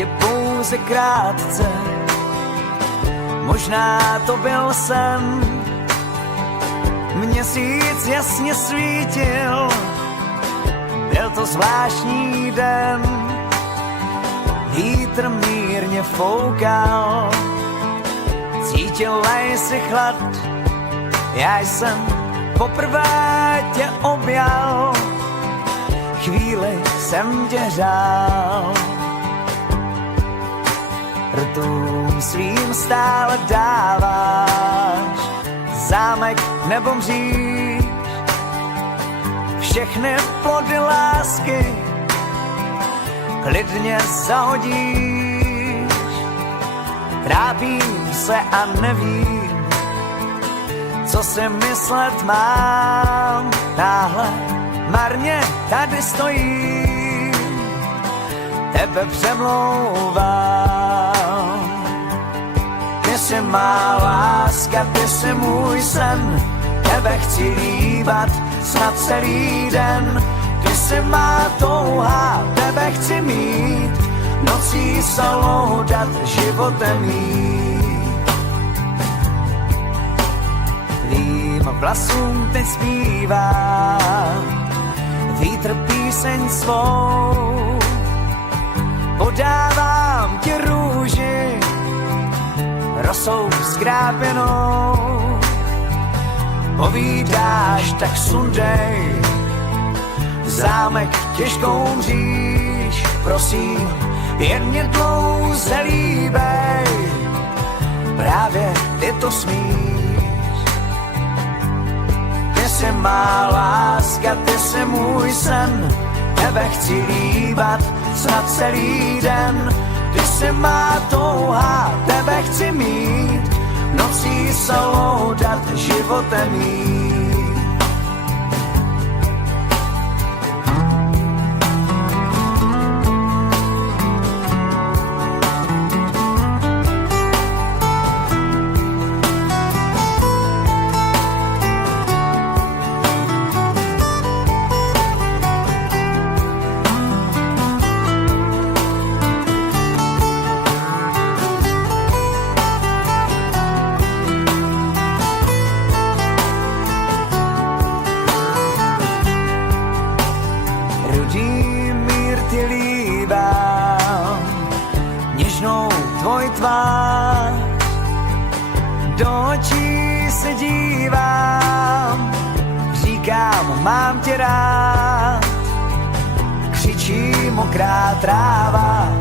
tě pouze krátce, možná to byl sen. Měsíc jasně svítil, byl to zvláštní den. Vítr mírně foukal, cítila jsi chlad. Já jsem poprvé tě objal, chvíli jsem tě hřál. Rtům svým stále dáváš zámek nebo mříž, všechny plody lásky klidně zahodíš. Trápím se a nevím, co si myslet mám. Náhle marně tady stojím, tebe přemlouvám. Ty jsi má láska, ty jsi můj sen, tebe chci líbat snad celý den. Ty jsi má touha, tebe chci mít, nocí se loudat, životem jít. Tvým vlasům teď zpívá vítr píseň svou. Podávám ti růži rosou skrápěnou. Povídáš, tak sundej zámek těžkou mříž. Prosím, jen mě dlouze líbej, právě ty to smíš. Ty jsi má láska, ty jsi můj sen, tebe chci líbat snad celý den. Ty jsi má touha, tebe chci mít, nocí se loudat, životem jít. Rudý mír ti líbám, něžnou tvoj tvář, do očí se dívám, říkám, mám tě rád, křičí mokrá tráva.